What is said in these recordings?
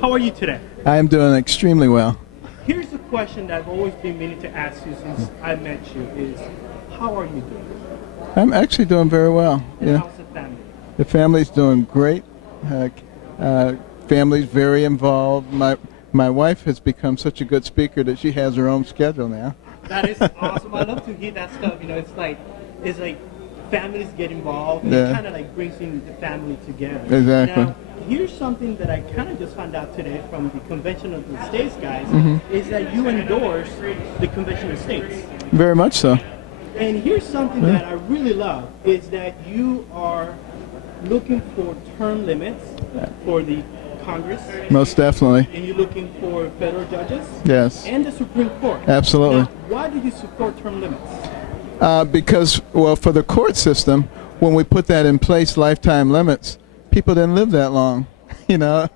How are you today? I am doing extremely well. Here's the question that I've always been meaning to ask you since I met you is, how are you doing? I'm actually doing very well. And how's the family? The family's doing great. Family's very involved. My wife has become such a good speaker that she has her own schedule now. That is awesome. I love to hear that stuff. You know, it's like families get involved. And Yeah. It kind of like brings in the family together. Exactly. Now, here's something that I kind of just found out today from the Convention of the States guys is that you endorse the Convention of States. Very much so. And here's something that I really love is that you are looking for term limits for the Congress. Most definitely. And you're looking for federal judges. Yes. And the Supreme Court. Absolutely. Now, why do you support term limits? Because, well, for the court system, when we put that in place, lifetime limits, people didn't live that long. You know,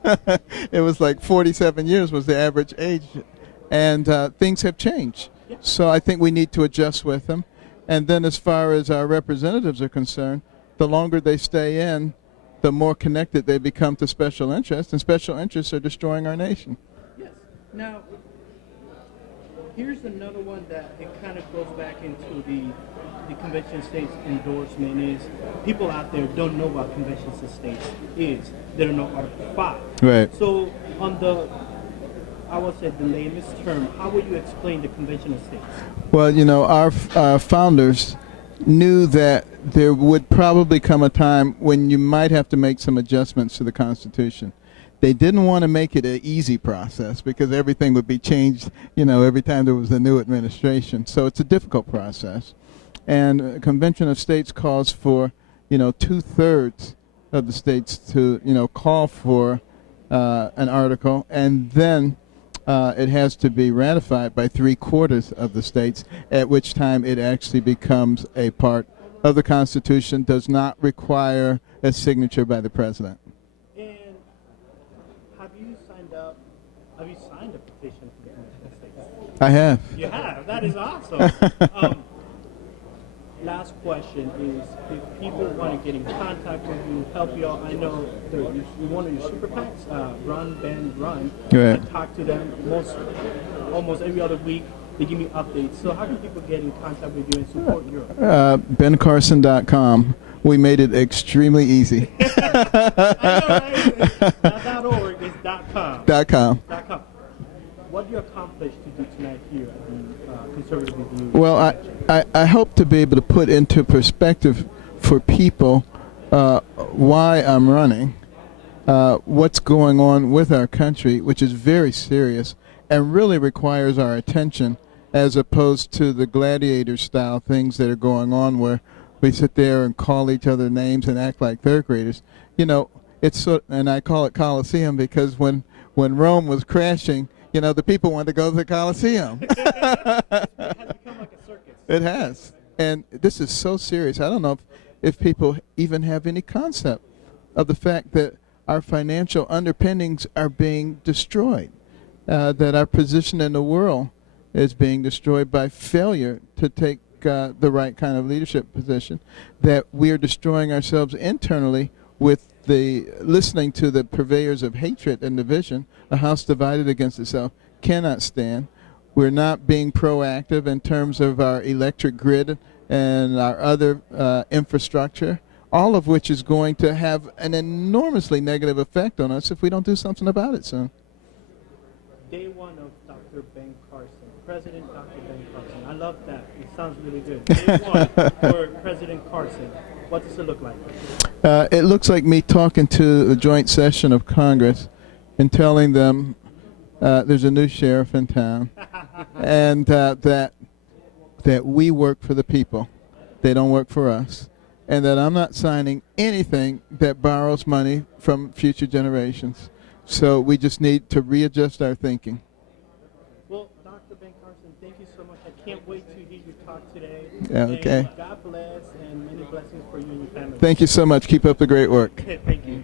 it was like 47 years was the average age, and things have changed. Yeah. So I think we need to adjust with them. And then as far as our representatives are concerned, the longer they stay in, the more connected they become to special interests, and special interests are destroying our nation. Yes. Now, here's another one that it kind of goes back into the Convention of States endorsement is people out there don't know what Convention of States is. They don't know Article 5. Right. So on the, I would say the lamest term, how would you explain the Convention of States? Well, you know, our founders knew that there would probably come a time when you might have to make some adjustments to the Constitution. They didn't want to make it an easy process because everything would be changed, you know, every time there was a new administration. So it's a difficult process. And the Convention of States calls for, you know, 2/3 of the states to, you know, call for an article, and then it has to be ratified by 3/4 of the states, at which time it actually becomes a part of the Constitution, does not require a signature by the president. And have you signed a petition for the Convention of States? I have. You have. That is awesome. Last question is, if people want to get in contact with you, help you out, I know you're one of your super PACs, Run, Bend, Run. Right. I talk to them almost every other week. They give me updates. So how can people get in contact with you and support Europe? BenCarson.com. We made it extremely easy. I know, right? Not .org, it's .com. .com. .com. What do you accomplish to do tonight here at the Conservative Review? Well, I hope to be able to put into perspective for people why I'm running, what's going on with our country, which is very serious and really requires our attention, as opposed to the gladiator style things that are going on where we sit there and call each other names and act like third graders. You know, and I call it Coliseum because when Rome was crashing, you know, the people wanted to go to the Coliseum. It has become like a circus. It has. And this is so serious. I don't know if people even have any concept of the fact that our financial underpinnings are being destroyed, that our position in the world is being destroyed by failure to take the right kind of leadership position, that we are destroying ourselves internally with the listening to the purveyors of hatred and division. A house divided against itself cannot stand. We're not being proactive in terms of our electric grid and our other infrastructure, all of which is going to have an enormously negative effect on us if we don't do something about it soon. Day one of Dr. BenCarson, President Dr. BenCarson. I love that. It sounds really good. Day one for President Carson. What does it look like? It looks like me talking to the joint session of Congress and telling them there's a new sheriff in town and that we work for the people. They don't work for us. And that I'm not signing anything that borrows money from future generations. So we just need to readjust our thinking. Well, Dr. BenCarson, thank you so much. I can't wait to hear you talk today. Okay. And God bless and many blessings for you and your family. Thank you so much. Keep up the great work. Thank you.